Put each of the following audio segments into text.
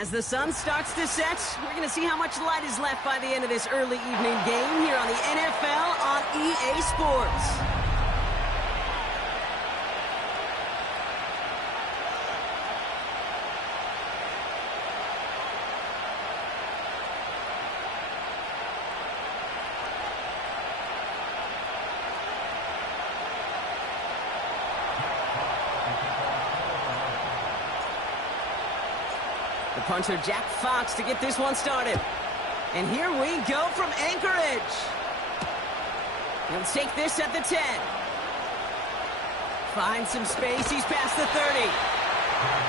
As the sun starts to set, we're going to see how much light is left by the end of this early evening game here on the NFL on EA Sports. The punter, Jack Fox, to get this one started. And here we go from Anchorage. He'll take this at the 10. Finds some space. He's past the 30.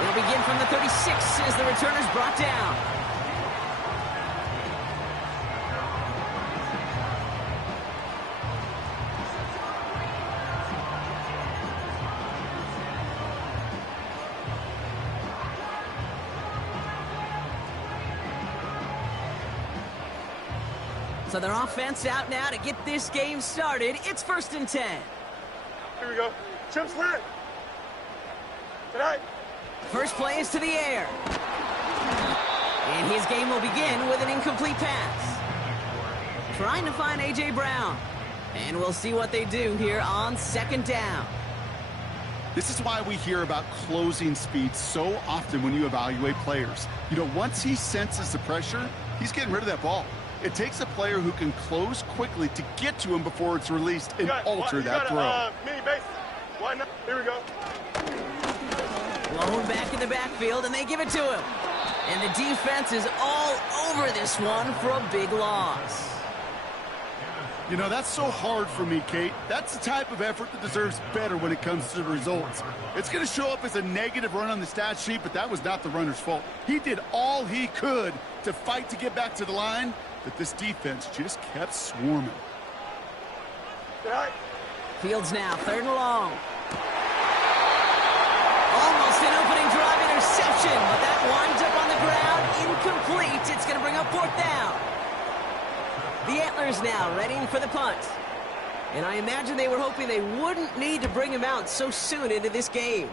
He'll begin from the 36 as the returner's brought down. So their offense out now to get this game started. It's 1st and 10. Here we go. Chip slant. Tonight. First play is to the air. And his game will begin with an incomplete pass. Trying to find A.J. Brown. And we'll see what they do here on 2nd down. This is why we hear about closing speed so often when you evaluate players. You know, once he senses the pressure, he's getting rid of that ball. It takes a player who can close quickly to get to him before it's released and alter that throw. Mini base. Here we go. Blown back in the backfield, and they give it to him. And the defense is all over this one for a big loss. You know, that's so hard for me, Kate. That's the type of effort that deserves better when it comes to the results. It's going to show up as a negative run on the stat sheet, but that was not the runner's fault. He did all he could to fight to get back to the line, but this defense just kept swarming. Fields now, 3rd and long. Almost an opening drive interception, but that winds up on the ground, incomplete. It's going to bring up 4th down. The Antlers now readying for the punt. And I imagine they were hoping they wouldn't need to bring him out so soon into this game.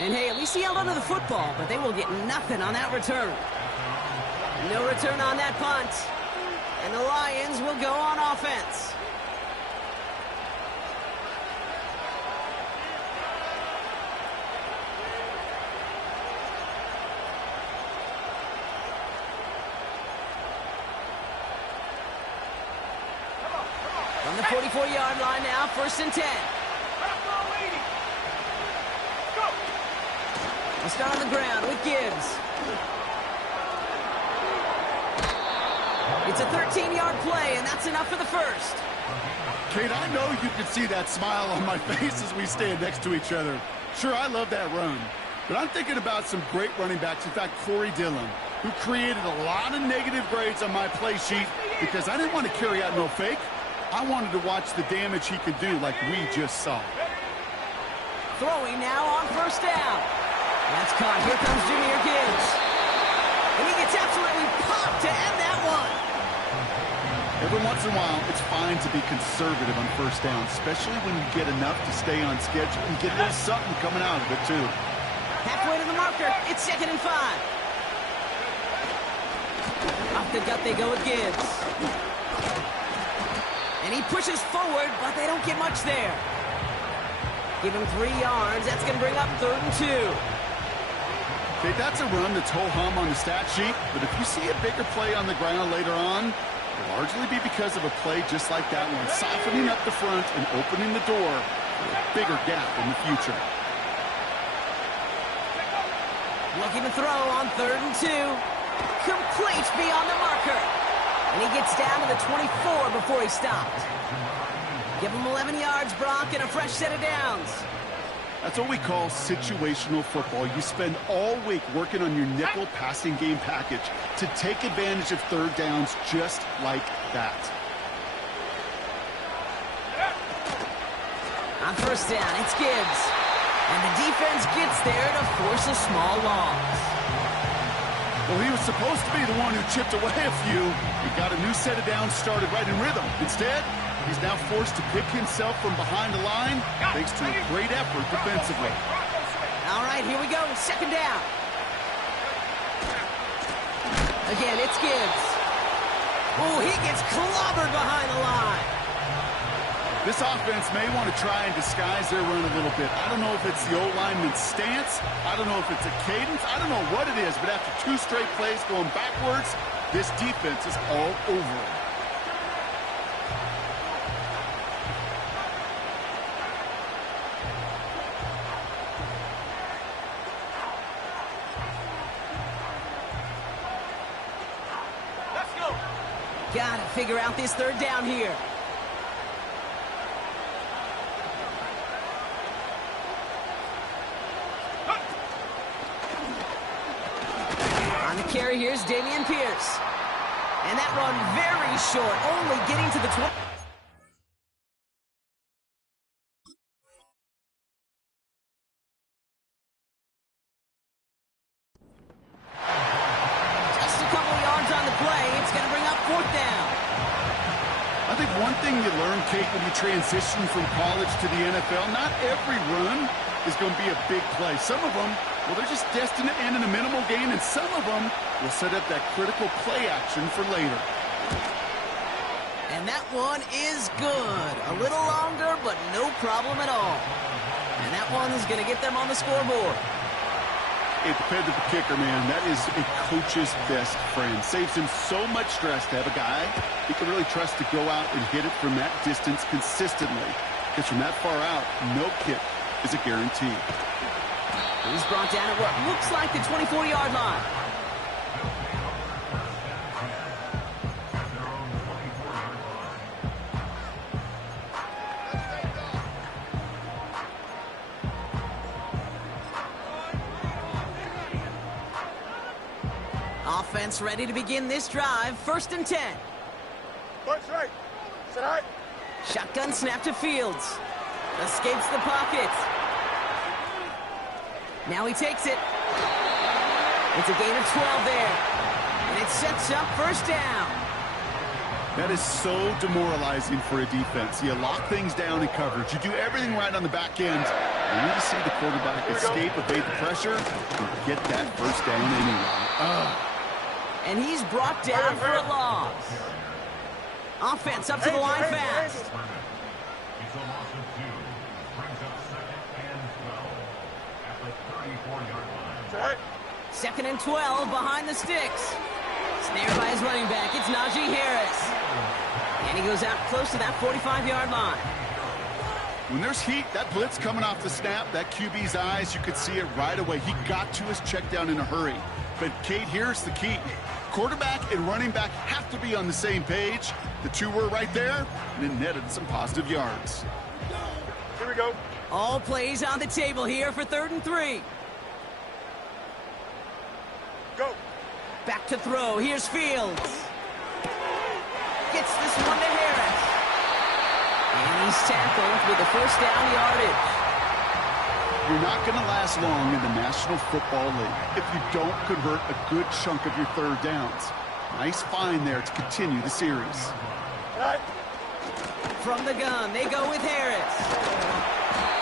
And hey, at least he held onto the football, but they will get nothing on that return. No return on that punt. And the Lions will go on offense. On the 44-yard line now, 1st and 10. We'll start on the ground with Gibbs. It's a 13-yard play, and that's enough for the first. Kate, I know you can see that smile on my face as we stand next to each other. Sure, I love that run. But I'm thinking about some great running backs. In fact, Corey Dillon, who created a lot of negative grades on my play sheet because I didn't want to carry out no fake. I wanted to watch the damage he could do like we just saw. Throwing now on 1st down. That's caught. Here comes Jahmyr Gibbs. And he gets absolutely popped to end that one. Every once in a while, it's fine to be conservative on 1st down, especially when you get enough to stay on schedule and get a little something coming out of it, too. Halfway to the marker. It's 2nd and 5. Off the gut they go with Gibbs. And he pushes forward, but they don't get much there. Give him 3 yards. That's going to bring up 3rd and 2. Okay, that's a run that's ho-hum on the stat sheet, but if you see a bigger play on the ground later on, it'll largely be because of a play just like that one, softening up the front and opening the door for a bigger gap in the future. Looking to throw on 3rd and 2. Complete beyond the marker. And he gets down to the 24 before he stopped. Give him 11 yards, Brock, and a fresh set of downs. That's what we call situational football. You spend all week working on your nickel passing game package to take advantage of 3rd downs just like that. On 1st down, it's Gibbs. And the defense gets there to force a small loss. Well, he was supposed to be the one who chipped away a few. He got a new set of downs started right in rhythm. Instead, he's now forced to pick himself from behind the line thanks to a great effort defensively. All right, here we go. Second down. Again, it's Gibbs. Oh, he gets clobbered behind the line. This offense may want to try and disguise their run a little bit. I don't know if it's the O-lineman's stance. I don't know if it's a cadence. I don't know what it is, but after 2 straight plays going backwards, this defense is all over it. Got to figure out this third down here. On the carry, here's Dameon Pierce. And that run very short, only getting to the 20. Just a couple of yards on the play. It's going to bring up 4th down. I think one thing you learn, Kate, when you transition from college to the NFL, not every run is going to be a big play. Some of them, well, they're just destined to end in a minimal gain, and some of them will set up that critical play action for later. And that one is good. A little longer, but no problem at all. And that one is going to get them on the scoreboard. It depends on the kicker, man. That is a coach's best friend. Saves him so much stress to have a guy he can really trust to go out and hit it from that distance consistently. Because from that far out, no kick is a guarantee. He's brought down at what looks like the 24-yard line. Offense ready to begin this drive. 1st and 10. Punch right. Set high. Shotgun snap to Fields. Escapes the pocket. Now he takes it. It's a gain of 12 there. And it sets up 1st down. That is so demoralizing for a defense. You lock things down in coverage. You do everything right on the back end. You need to see the quarterback escape, evade the pressure, and get that 1st down anyway. And he's brought down for a loss. Offense up to the line fast. It's a loss of 2. Brings up 2nd and 12 at the 34-yard line. 2nd and 12 behind the sticks. Snared by his running back. It's Najee Harris. And he goes out close to that 45-yard line. When there's heat, that blitz coming off the snap, that QB's eyes, you could see it right away. He got to his check down in a hurry. But, Kate, here's the key. Quarterback and running back have to be on the same page. The two were right there, and it netted some positive yards. Here we go. All plays on the table here for 3rd and 3. Go. Back to throw. Here's Fields. Gets this one to Harris. And he's tackled with the 1st down yardage. You're not going to last long in the National Football League if you don't convert a good chunk of your 3rd downs. Nice find there to continue the series. From the gun, they go with Harris.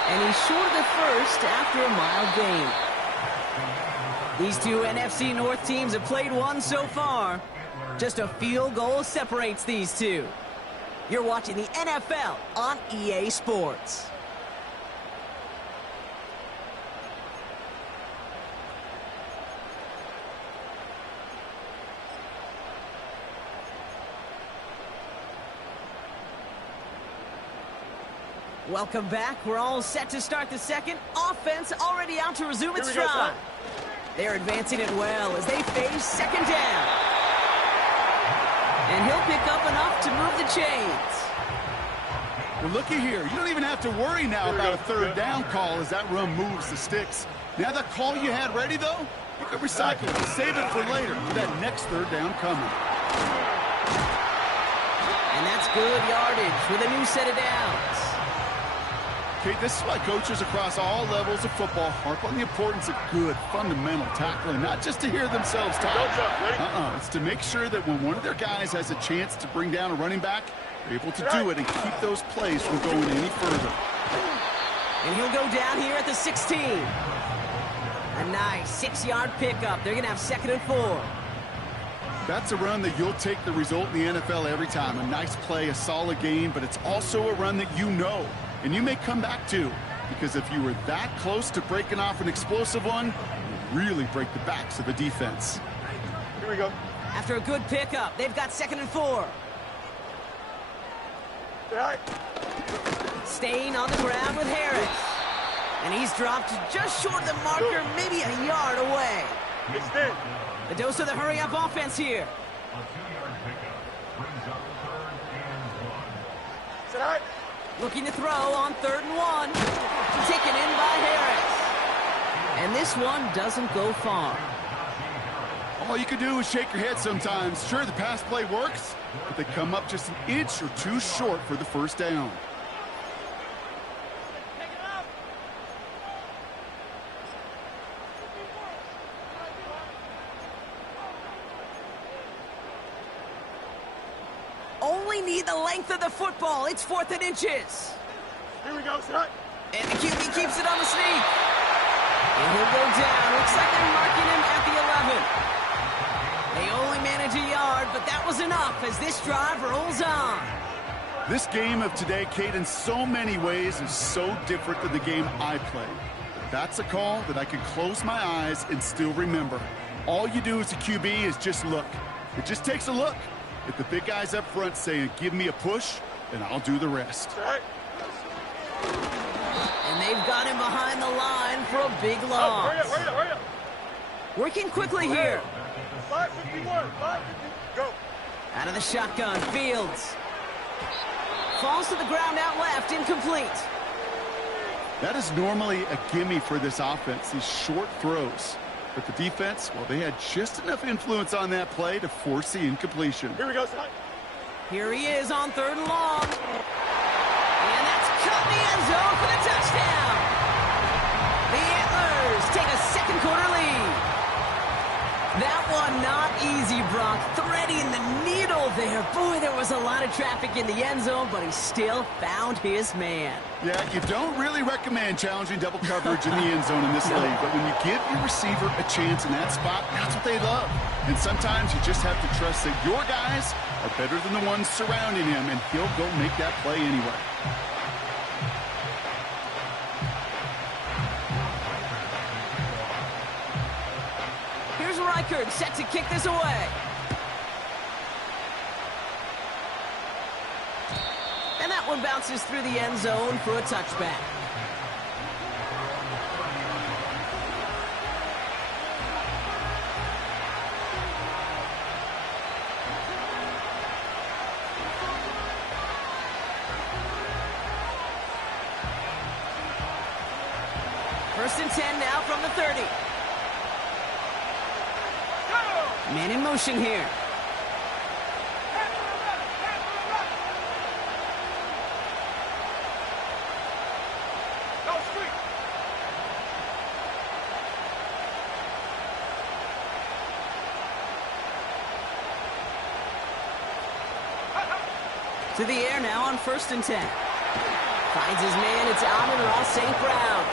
And he's short of the 1st after a mild gain. These two NFC North teams have played one so far. Just a field goal separates these two. You're watching the NFL on EA Sports. Welcome back. We're all set to start the 2nd. Offense already out to resume its drive. They're advancing it well as they face 2nd down. And he'll pick up enough to move the chains. Well, looky here. You don't even have to worry now about a 3rd down call as that run moves the sticks. Now that call you had ready, though, you can recycle it. Save it for later for that next 3rd down coming. And that's good yardage with a new set of downs. Okay, this is why coaches across all levels of football harp on the importance of good, fundamental tackling, not just to hear themselves talk. It's to make sure that when one of their guys has a chance to bring down a running back, they're able to do it and keep those plays from going any further. And he'll go down here at the 16. A nice 6-yard pickup. They're going to have 2nd and 4. That's a run that you'll take the result in the NFL every time. A nice play, a solid game, but it's also a run that you know, and you may come back to, because if you were that close to breaking off an explosive one, you really break the backs of a defense. Here we go. After a good pickup, they've got 2nd and 4. Say hi. Staying on the ground with Harris. And he's dropped just short of the marker, maybe a yard away. Extend. A dose of the hurry-up offense here. A 2-yard pickup brings up 3rd and 1. Say hi. Looking to throw on 3rd and 1. Taken in by Harris. And this one doesn't go far. All you can do is shake your head sometimes. Sure, the pass play works, but they come up just an inch or two short for the first down. Only need the length of the football. It's 4th and inches. Here we go. Say hi. And the QB keeps it on the sneak. And he'll go down. Looks like they're marking him at the 11. They only manage a yard, but that was enough as this drive rolls on. This game of today, Kate, in so many ways is so different than the game I played. That's a call that I can close my eyes and still remember. All you do as a QB is just look. It just takes a look. If the big guys up front saying, give me a push, then I'll do the rest. Say hi. And they've got him behind the line for a big Oh, loss. hurry up, hurry up, hurry up. Working quickly here. 551, 550. Go. Out of the shotgun, Fields. Falls to the ground out left, incomplete. That is normally a gimme for this offense, these short throws. But the defense, well, they had just enough influence on that play to force the incompletion. Here we go. Say hi. Here he is on 3rd and long. And that's caught in the end zone for the touchdown. The Antlers take a 2nd quarter lead. That one not easy, Brock. Threading the needle there. Boy, there was a lot of traffic in the end zone, but he still found his man. Yeah, you don't really recommend challenging double coverage in the end zone in this league, but when you give your receiver a chance in that spot, that's what they love. And sometimes you just have to trust that your guys are better than the ones surrounding him, and he'll go make that play anyway. Here's Reichard set to kick this away. And that one bounces through the end zone for a touchback. First and 10 now from the 30. Man in motion here. Go street. To the air now on 1st and 10. Finds his man. It's Amon-Ra St. Brown.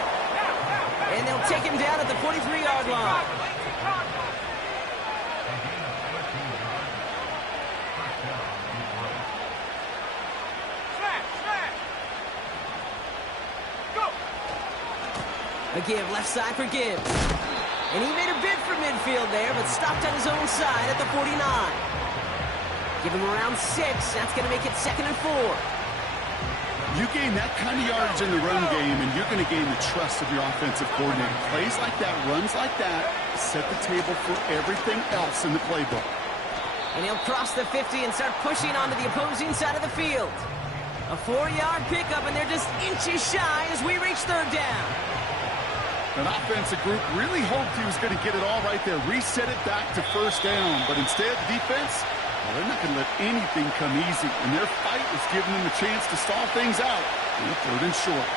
And they'll take him down at the 43-yard line. A give left side for Gibbs. And he made a bid for midfield there, but stopped on his own side at the 49. Give him around 6. That's going to make it 2nd and 4. You gain that kind of yardage in the run game, and you're going to gain the trust of your offensive coordinator. Plays like that, runs like that, set the table for everything else in the playbook. And he'll cross the 50 and start pushing onto the opposing side of the field. A 4-yard pickup, and they're just inches shy as we reach 3rd down. An offensive group really hoped he was going to get it all right there, reset it back to 1st down, but instead, defense, well, they're not going to let anything come easy, and their fight is giving them a chance to stall things out in 3rd and short.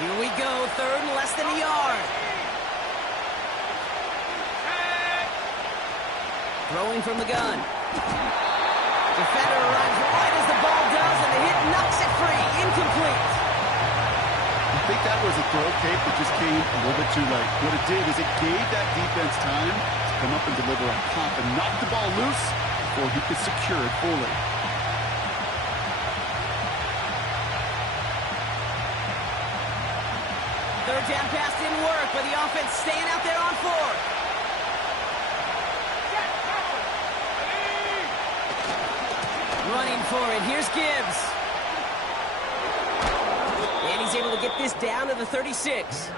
Here we go, 3rd and less than a yard. Throwing from the gun. Defender arrives right as the ball does, and the hit knocks it free. Incomplete. I think that was a throw, Kate, that just came a little bit too late. What it did is it gave that defense time to come up and deliver a pop and knock the ball loose before he could secure it fully. Third down pass didn't work, but the offense staying out there on fourth. Running for it. Here's Gibbs. And he's able to get this down to the 36.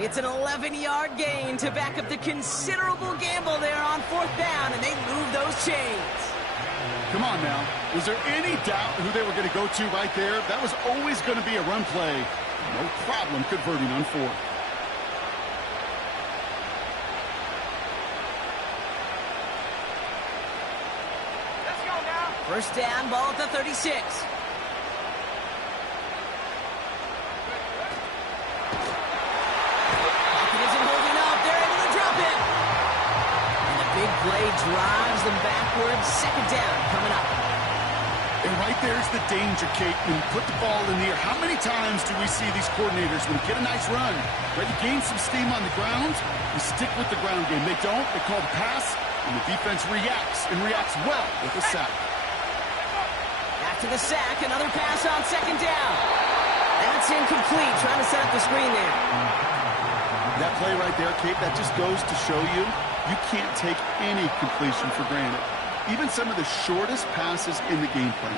It's an 11-yard gain to back up the considerable gamble there on fourth down, and they move those chains. Come on now. Was there any doubt who they were going to go to right there? That was always going to be a run play. No problem converting on fourth. Let's go now. First down, ball at the 36. Pocket isn't holding up. They're able to drop it. And the big play drives them backwards. Second down coming up. And right there's the danger, Kate, when you put the ball in the air. How many times do we see these coordinators, when you get a nice run, right, you gain some steam on the ground, you stick with the ground game. They don't, they call the pass, and the defense reacts, and reacts well with a sack. After the sack, another pass on second down. That's incomplete, trying to set up the screen there. That play right there, Kate, that just goes to show you, you can't take any completion for granted. Even some of the shortest passes in the game plan.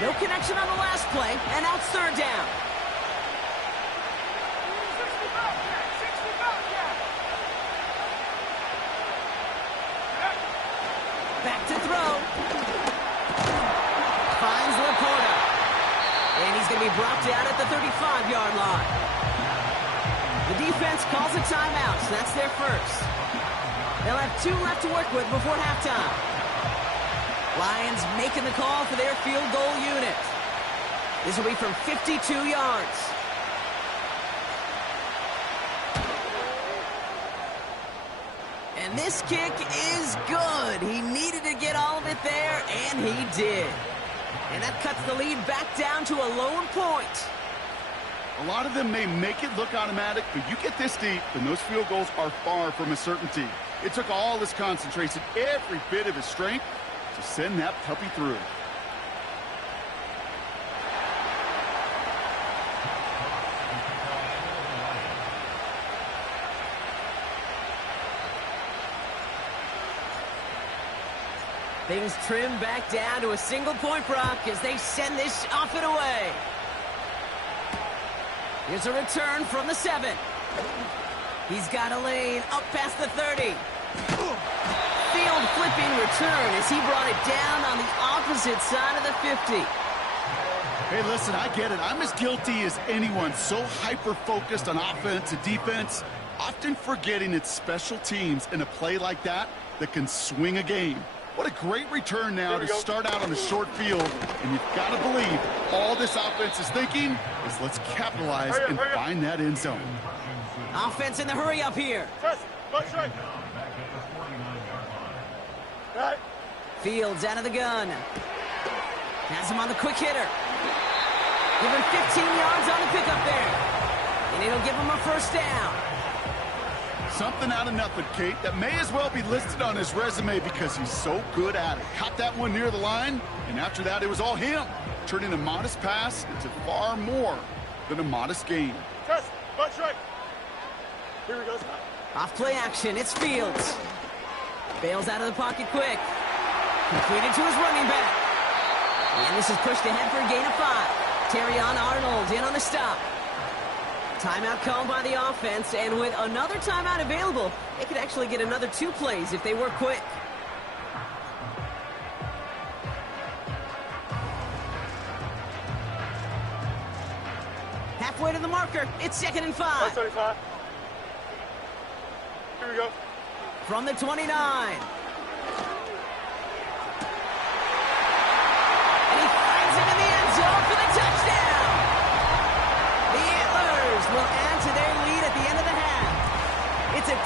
No connection on the last play, and now it's third down. 65 yard. Back to throw. Finds Laporta. And he's going to be brought down at the 35-yard line. The defense calls a timeout, so that's their first. They'll have 2 left to work with before halftime. Lions making the call for their field goal unit. This will be from 52 yards. And this kick is good. He needed to get all of it there, and he did. And that cuts the lead back down to a lower point. A lot of them may make it look automatic, but you get this deep, and those field goals are far from a certainty. It took all his concentration, every bit of his strength, to send that puppy through. Things trim back down to a single point, Brock, as they send this off and away. Here's a return from the 7. He's got a lane up past the 30. Field flipping return as he brought it down on the opposite side of the 50. Hey, listen, I get it. I'm as guilty as anyone. So hyper-focused on offense and defense, often forgetting it's special teams in a play like that can swing a game. What a great return now to start out on a short field. And you've got to believe all this offense is thinking is let's capitalize and find that end zone. Offense in the hurry up here. Right. Right. Fields out of the gun. Has him on the quick hitter. Give him 15 yards on the pickup there. And it'll give him a first down. Something out of nothing, Kate, that may as well be listed on his resume because he's so good at it. Caught that one near the line, and after that, it was all him, turning a modest pass into far more than a modest gain. Test. Bunch right. Here we go. Off play action, it's Fields. Bails out of the pocket quick. Completed to his running back. And this is pushed ahead for a gain of 5. Terrion Arnold in on the stop. Timeout called by the offense, and with another timeout available, they could actually get another 2 plays if they work quick. Halfway to the marker, it's 2nd and 5. 35. Here we go. From the 29.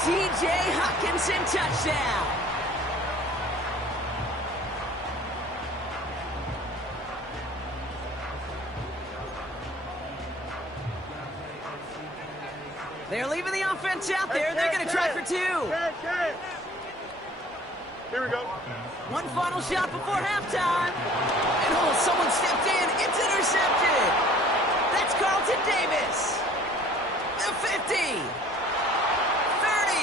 T.J. Hockenson touchdown. They're leaving the offense out there. They're going to try for two. Here we go. One final shot before halftime. And someone stepped in. It's intercepted. That's Carlton Davis. The 50. 30.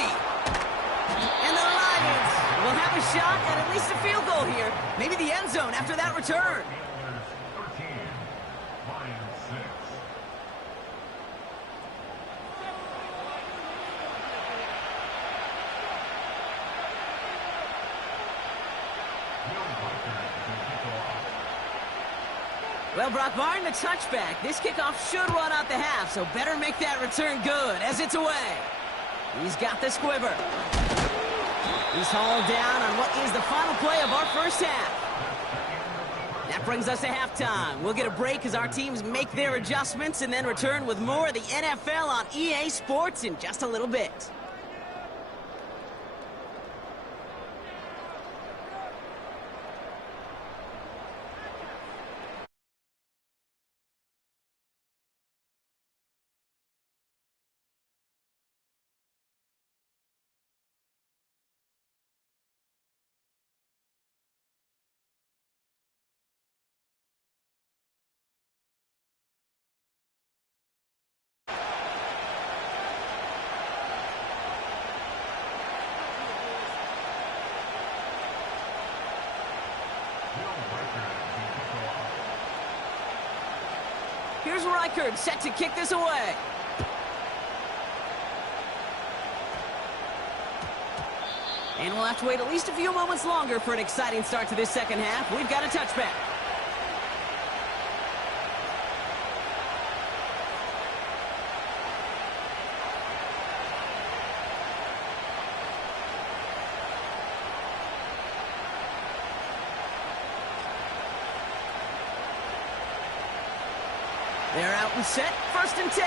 And the Lions will have a shot at least a field goal here. Maybe the end zone after that return. 13, Lions 6. Well, Brock, barring the touchback, this kickoff should run out the half, so better make that return good as it's away. He's got the squibber. He's hauled down on what is the final play of our first half. That brings us to halftime. We'll get a break as our teams make their adjustments and then return with more of the NFL on EA Sports in just a little bit. Here's Reichard set to kick this away. And we'll have to wait at least a few moments longer for an exciting start to this second half. We've got a touchback. They're out and set, 1st and 10.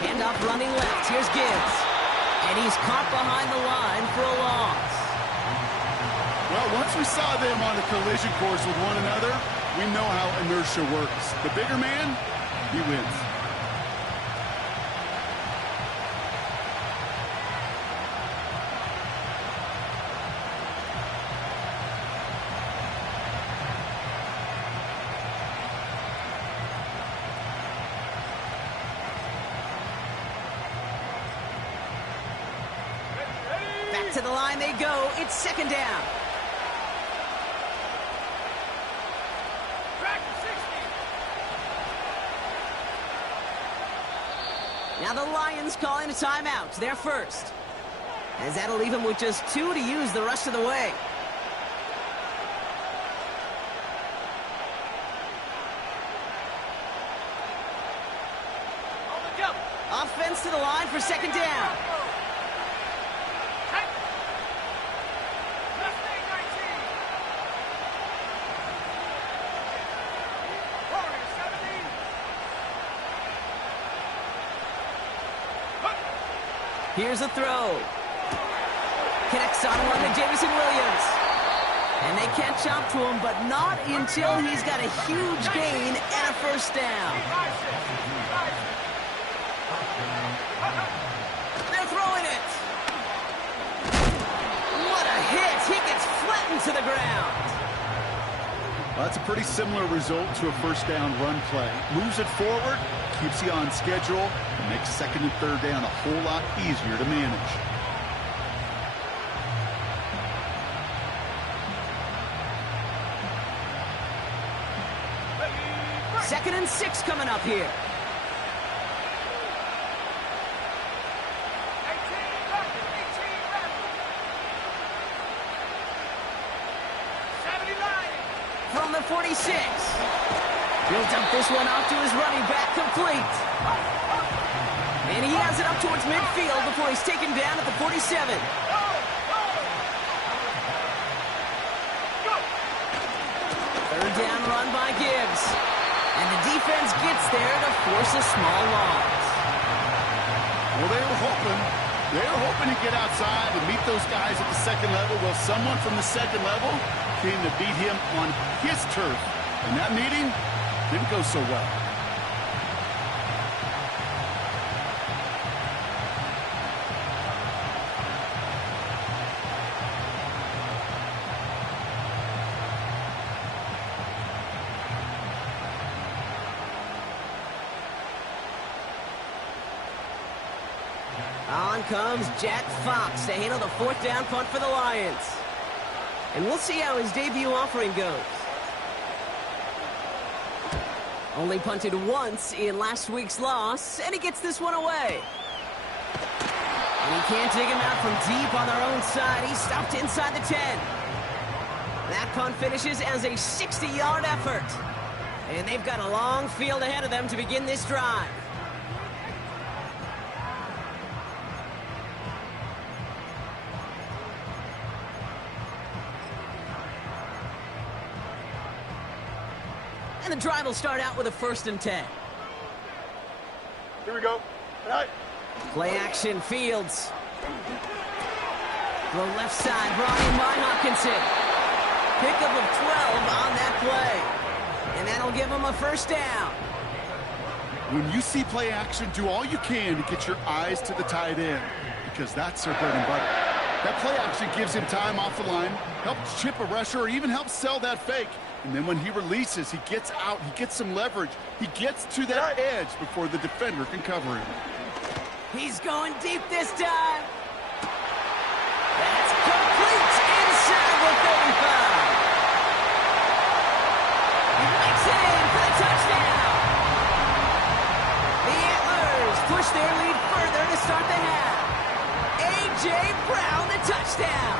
Handoff running left. Here's Gibbs. And he's caught behind the line for a loss. Well, once we saw them on a collision course with one another, we know how inertia works. The bigger man, he wins. Back to the line they go. It's 2nd down. Now the Lions calling a timeout. They're first. As that'll leave them with just 2 to use the rest of the way. Offense to the line for 2nd down. Here's a throw. Connects on one to Jameson Williams. And they catch up to him, but not until he's got a huge gain and a 1st down. They're throwing it. What a hit. He gets flattened to the ground. Well, that's a pretty similar result to a 1st down run play. Moves it forward, keeps you on schedule, and makes 2nd and 3rd down a whole lot easier to manage. Second and 6 coming up here. From the 46. He'll dump this one off to his running back, complete. And he has it up towards midfield before he's taken down at the 47. Third down run by Gibbs. And the defense gets there to force a small loss. Well, they were hoping to get outside and meet those guys at the second level. Well, someone from the second level came to beat him on his turf. And that meeting didn't go so well. On comes Jack Fox to handle the fourth down punt for the Lions. And we'll see how his debut offering goes. Only punted once in last week's loss, and he gets this one away. And he can't dig him out from deep on their own side. He's stopped inside the 10. That punt finishes as a 60-yard effort. And they've got a long field ahead of them to begin this drive. And the drive will start out with a 1st and 10. Here we go. All right. Play action, Fields. The left side brought in by Hopkinson. Pickup of 12 on that play. And that'll give him a 1st down. When you see play action, do all you can to get your eyes to the tight end, because that's their bread and butter. That play action gives him time off the line, helps chip a rusher, or even helps sell that fake. And then when he releases, he gets out, he gets some leverage. He gets to that edge before the defender can cover him. He's going deep this time. That's complete inside the 35. He makes it in for the touchdown. The Antlers push their lead further to start the half. A.J. Brown, the touchdown.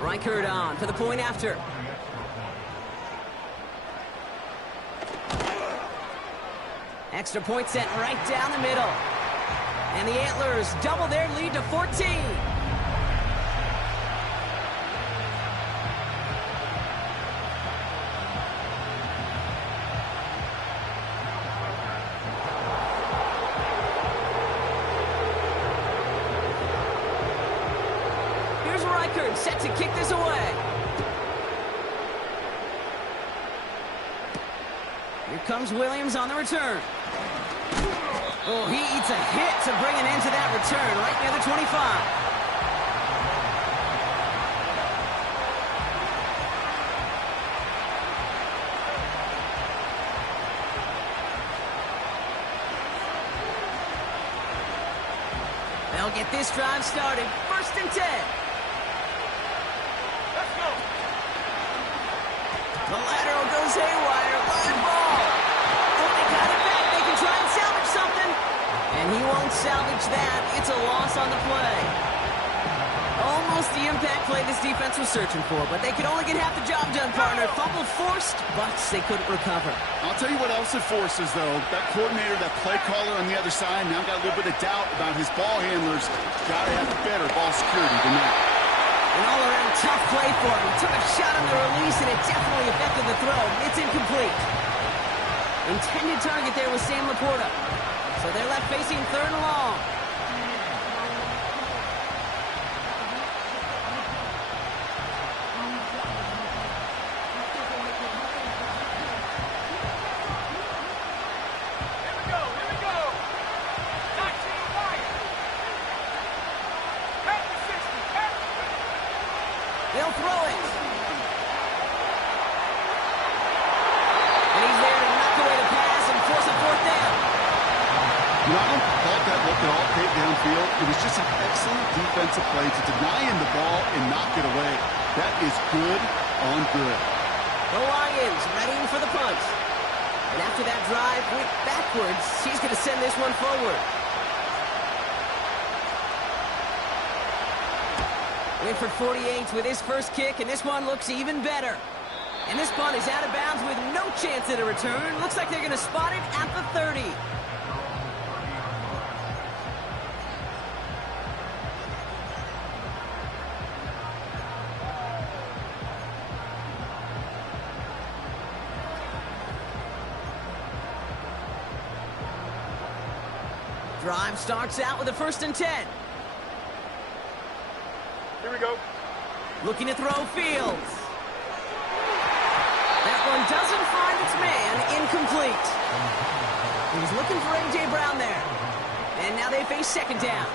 Reichert on for the point after. Extra point set right down the middle. And the Antlers double their lead to 14. Here's Reichert set to kick this away. Here comes Williams on the return. Oh, he eats a hit to bring an end to that return right near the 25. They'll get this drive started. 1st and 10. Let's go. The lateral goes haywire. Live ball. Oh, they got it back. They can try and salvage something. And he won't salvage that. It's a loss on the play. Almost the impact play this defense was searching for, but they could only get half the job done, partner. Fumble forced, but they couldn't recover. I'll tell you what else it forces, though. That coordinator, that play caller on the other side, now got a little bit of doubt about his ball handlers. Got to have better ball security than that. An all-around tough play for him. He took a shot on the release, and it definitely affected the throw. It's incomplete. Intended target there was Sam Laporta. So they're left facing 3rd and long. Here we go. 19 Lions. At the 60. They'll throw it. And he's there to knock away the pass and force a 4th down. You know, I don't fault that look at all, Kate, downfield. It was just an excellent defensive play to deny him the ball and knock it away. That is good on good. The Lions ready for the punt. And after that drive went backwards, he's going to send this one forward. Winford 48 with his first kick, and this one looks even better. And this punt is out of bounds with no chance at a return. Looks like they're going to spot it at the 30. Drive starts out with a 1st and 10. Here we go. Looking to throw Fields. That one doesn't find its man. Incomplete. He was looking for A.J. Brown there. And now they face 2nd down.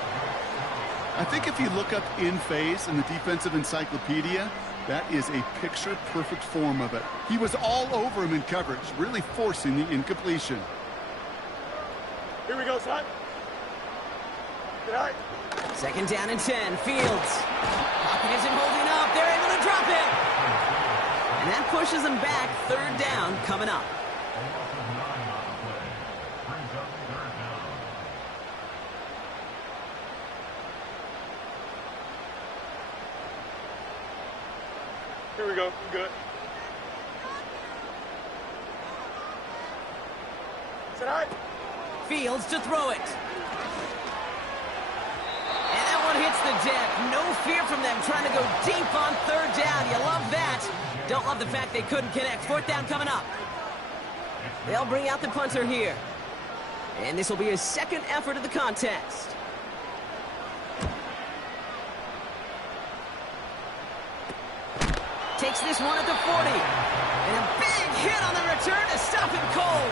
I think if you look up in phase in the defensive encyclopedia, that is a picture-perfect form of it. He was all over him in coverage, really forcing the incompletion. Here we go, son. Good night. 2nd down and 10. Fields. Pocket isn't holding up. They're able to drop it. And that pushes them back. 3rd down coming up. Here we go. You good? Sit high. Fields to throw it. And that one hits the deck. No fear from them trying to go deep on 3rd down. You love that. Don't love the fact they couldn't connect. 4th down coming up. They'll bring out the punter here. And this will be his 2nd effort of the contest. Takes this one at the 40. And a big hit on the return to stop him cold.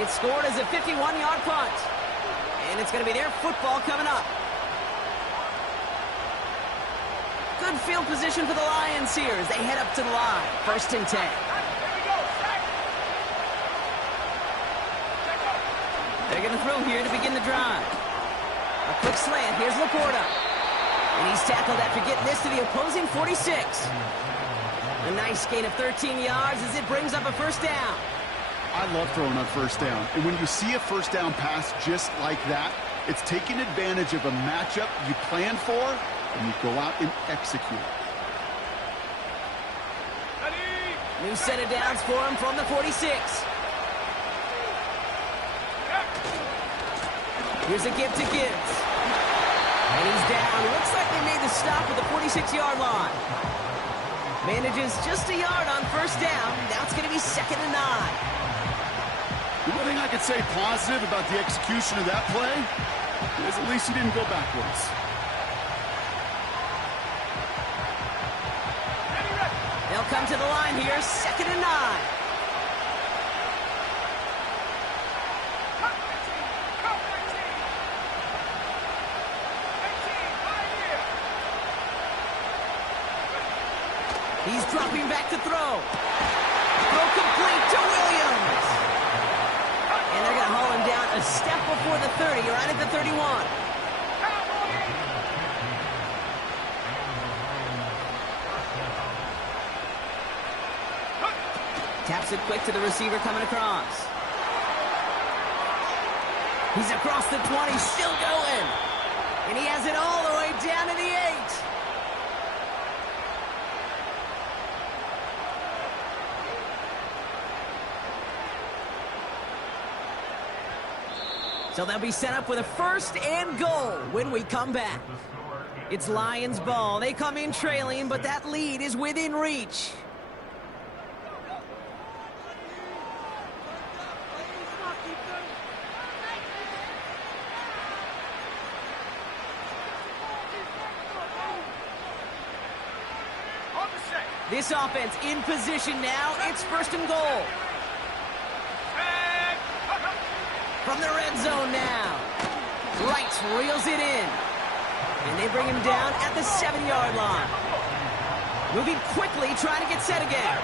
It's scored as a 51-yard punt. And it's going to be their football coming up. Good field position for the Lions here as they head up to the line. 1st and 10. They're going to throw here to begin the drive. A quick slant. Here's Laporta. And he's tackled after getting this to the opposing 46. A nice gain of 13 yards as it brings up a 1st down. I love throwing on 1st down. And when you see a 1st down pass just like that, it's taking advantage of a matchup you planned for, and you go out and execute. New set of downs for him from the 46. Here's a give to Gibbs. And he's down. Looks like they made the stop at the 46-yard line. Manages just a yard on 1st down. Now it's going to be 2nd and 9. The one thing I could say positive about the execution of that play is at least he didn't go backwards. They'll come to the line here, 2nd and 9. He's dropping back to throw. Throw complete to Williams. And they're going to haul him down a step before the 30, right at the 31. Taps it quick to the receiver coming across. He's across the 20, still going. And he has it all the way down to the 8. So they'll be set up with a 1st and goal when we come back. It's Lions ball. They come in trailing, but that lead is within reach. This offense in position now. It's 1st and goal. From the red zone now. Wright reels it in. And they bring him down at the 7-yard line. Moving quickly, trying to get set again.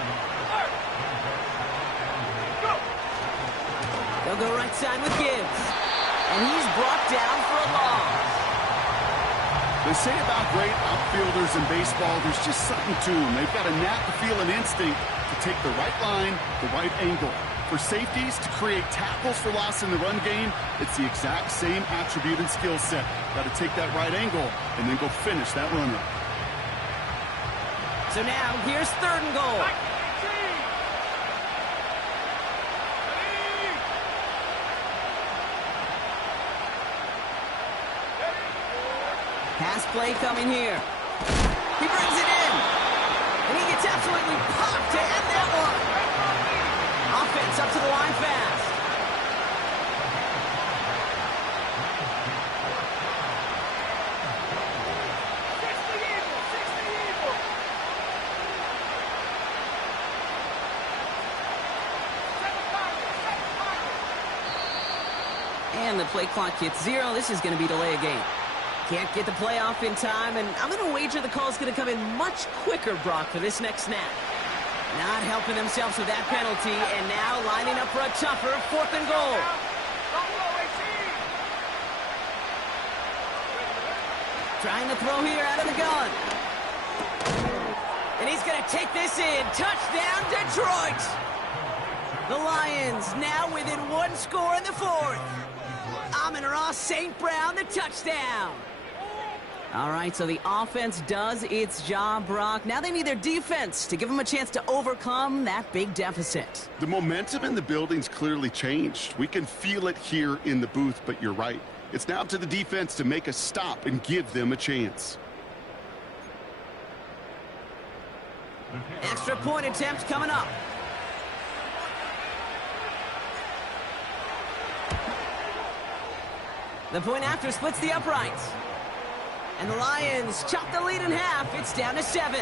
They'll go right side with Gibbs. And he's brought down for a loss. They say about great outfielders in baseball, there's just something to them. They've got a knack, a feel, and instinct to take the right line, the right angle. For safeties to create tackles for loss in the run game, it's the exact same attribute and skill set. Got to take that right angle and then go finish that runner. So now, here's 3rd and goal. Pass play coming here. He brings it in. And he gets absolutely popped to end that one. Offense up to the line fast. And the play clock hits 0. This is going to be delay a game. Can't get the play off in time, and I'm going to wager the call's going to come in much quicker, Brock, for this next snap. Not helping themselves with that penalty, and now lining up for a tougher 4th and goal. Trying to throw here out of the gun. And he's going to take this in. Touchdown, Detroit! The Lions now within 1 score in the 4th. Amon-Ra St. Brown, the touchdown. All right, so the offense does its job, Brock. Now they need their defense to give them a chance to overcome that big deficit. The momentum in the building's clearly changed. We can feel it here in the booth, but you're right. It's now up to the defense to make a stop and give them a chance. Extra point attempt coming up. The point after splits the uprights. And the Lions chop the lead in half. It's down to 7.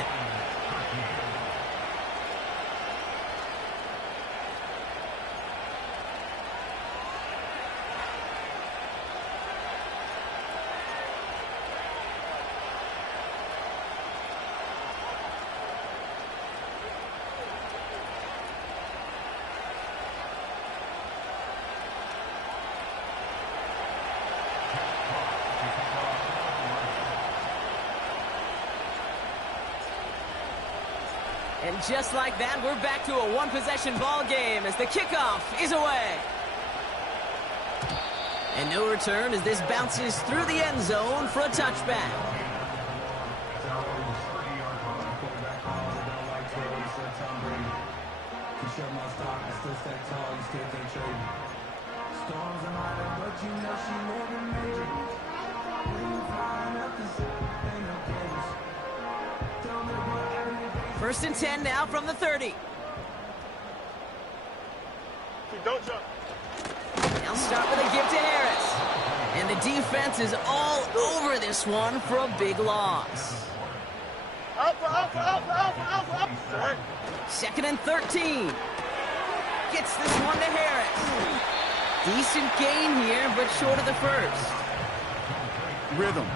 And just like that, we're back to a 1-possession ball game as the kickoff is away. And no return as this bounces through the end zone for a touchback. First and 10 now from the 30. Don't jump. They'll start with a give to Harris. And the defense is all over this one for a big loss. Up. 2nd and 13. Gets this one to Harris. Decent gain here, but short of the first. Rhythm.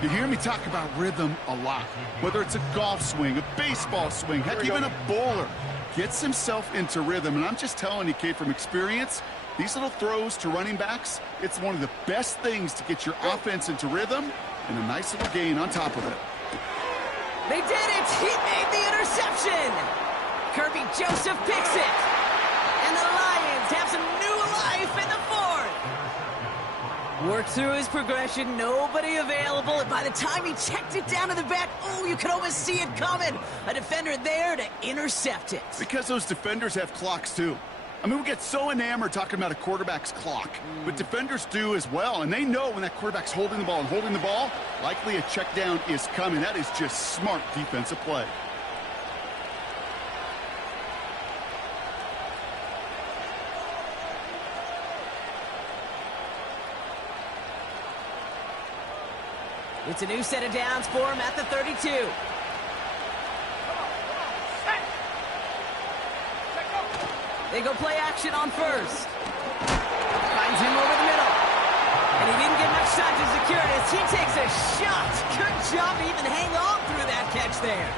You hear me talk about rhythm a lot. Whether it's a golf swing, a baseball swing, heck, even a bowler gets himself into rhythm. And I'm just telling you, kid, from experience, these little throws to running backs, it's one of the best things to get your offense into rhythm and a nice little gain on top of it. They did it! He made the interception! Kirby Joseph picks it! And the Lions have some new life in the 4th! Worked through his progression, nobody available, and by the time he checked it down to the back, oh, you could almost see it coming! A defender there to intercept it. Because those defenders have clocks, too. I mean, we get so enamored talking about a quarterback's clock, but defenders do as well, and they know when that quarterback's holding the ball and holding the ball, likely a check down is coming. That is just smart defensive play. It's a new set of downs for him at the 32. They go play action on first. Finds him over the middle. And he didn't get much time to secure it as he takes a shot. Good job to even hang on through that catch there.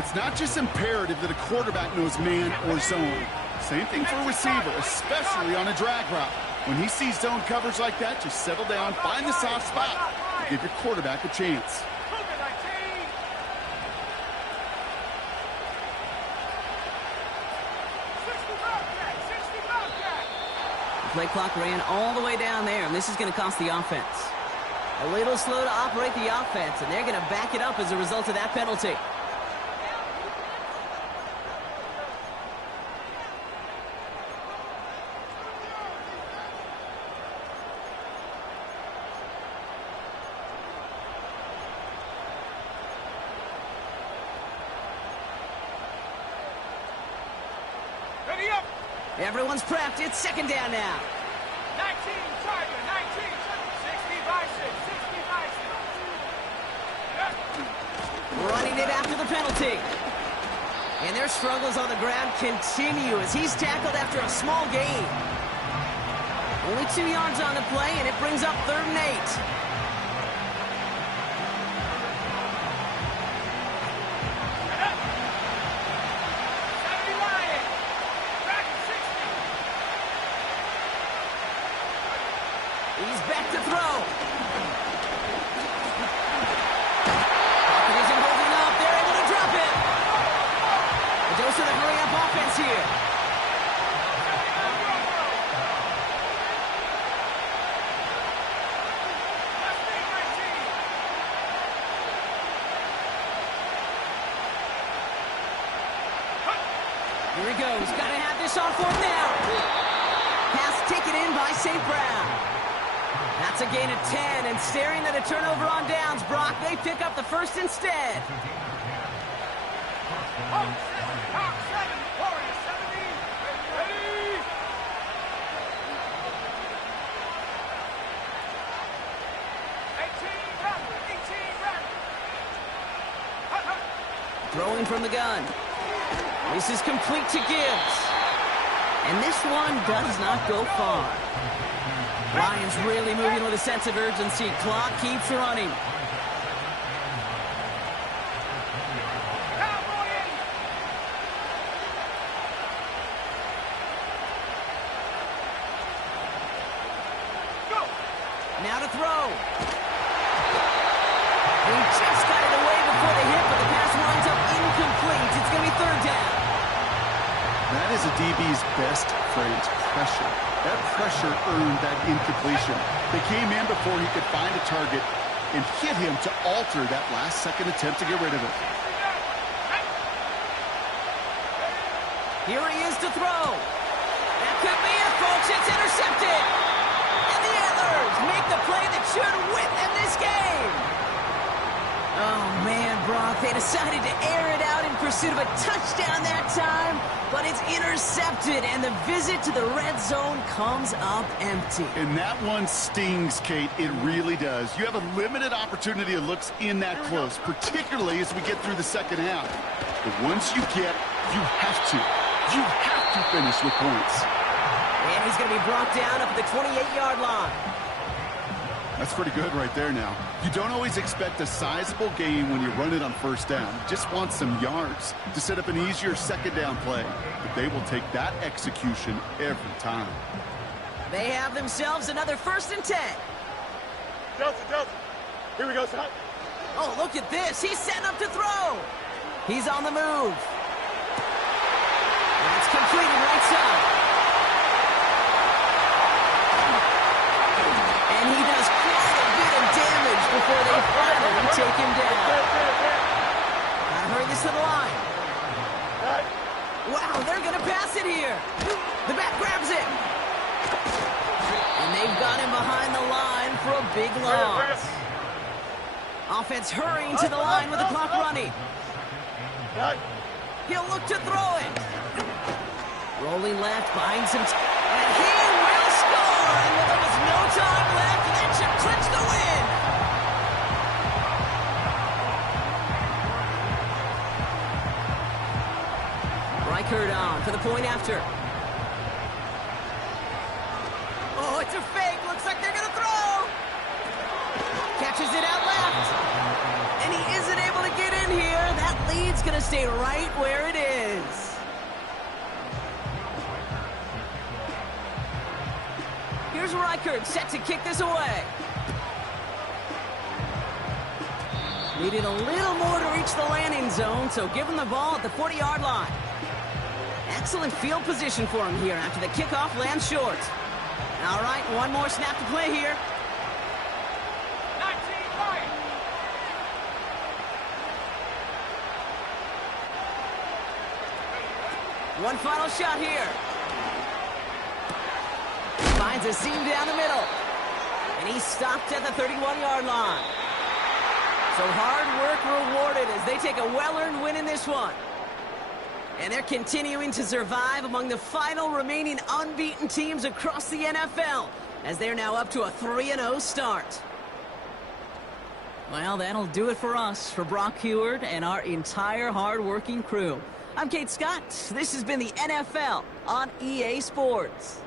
It's not just imperative that a quarterback knows man or zone. Same thing for a receiver, especially on a drag route. When he sees zone coverage like that, just settle down, find the soft spot, and give your quarterback a chance. Play clock ran all the way down there, and this is going to cost the offense. A little slow to operate the offense, and they're going to back it up as a result of that penalty. Everyone's prepped. It's second down now. 19, Charger, 19, 60 by 6, 60 by 6. Running it after the penalty. And their struggles on the ground continue as he's tackled after a small gain. Only 2 yards on the play, and it brings up 3rd and 8. He's back to throw. Pocket isn't holding up. They're able to drop it. A dose of the hurry-up offense here. Here he goes. Got to have this on 4th down. Pass taken in by St. Brown. That's a gain of 10, and staring at a turnover on downs, Brock, they pick up the first instead. Hawk 7, Warriors 70. Ready? Throwing from the gun. This is complete to Gibbs. And this one does not go far. Lions really moving with a sense of urgency. Clock keeps running. Now to throw. He just got it away before the hit, but the pass winds up incomplete. It's going to be 3rd down. That is a DB's best phrase, pressure. That pressure earned that incompletion. They came in before he could find a target and hit him to alter that last-second attempt to get rid of it. Here he is to throw. That could be it, folks. It's intercepted. And the Antlers make the play that should win them this game. Oh, man, Brock, they decided to air it out in pursuit of a touchdown that time, but it's intercepted, and the visit to the red zone comes up empty. And that one stings, Kate. It really does. You have a limited opportunity of looks in that close, particularly as we get through the second half. But once you get, you have to finish with points. And he's going to be brought down up at the 28-yard line. That's pretty good right there now. You don't always expect a sizable gain when you run it on 1st down. You just want some yards to set up an easier 2nd down play. But they will take that execution every time. They have themselves another 1st and 10. Delta. Here we go, son. Oh, look at this. He's setting up to throw. He's on the move. That's completed right side. And he does quite a bit of damage before they finally take him down. Gotta hurry this to the line. Wow, they're gonna pass it here. The back grabs it. And they've got him behind the line for a big loss. Offense hurrying to the line with the clock running. He'll look to throw it. Rolling left, behind some... and he will score! And there was no time left, and that should clinch the win! Reichert on for the point after. Oh, it's a fake. Looks like they're going to throw. Catches it out left. And he isn't able to get in here. That lead's going to stay right where it is. Here's Reichert set to kick this away. Needed a little more to reach the landing zone, so give him the ball at the 40-yard line. Excellent field position for him here after the kickoff lands short. All right, one more snap to play here. 19 right. One final shot here. Finds a seam down the middle. And he's stopped at the 31-yard line. So hard work rewarded as they take a well-earned win in this one. And they're continuing to survive among the final remaining unbeaten teams across the NFL, as they're now up to a 3-0 start. Well, that'll do it for us, for Brock Heward and our entire hard-working crew. I'm Kate Scott. This has been the NFL on EA Sports.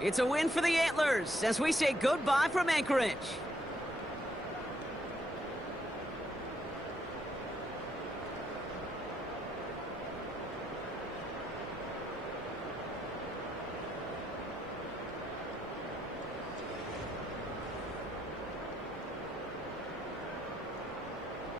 It's a win for the Antlers as we say goodbye from Anchorage.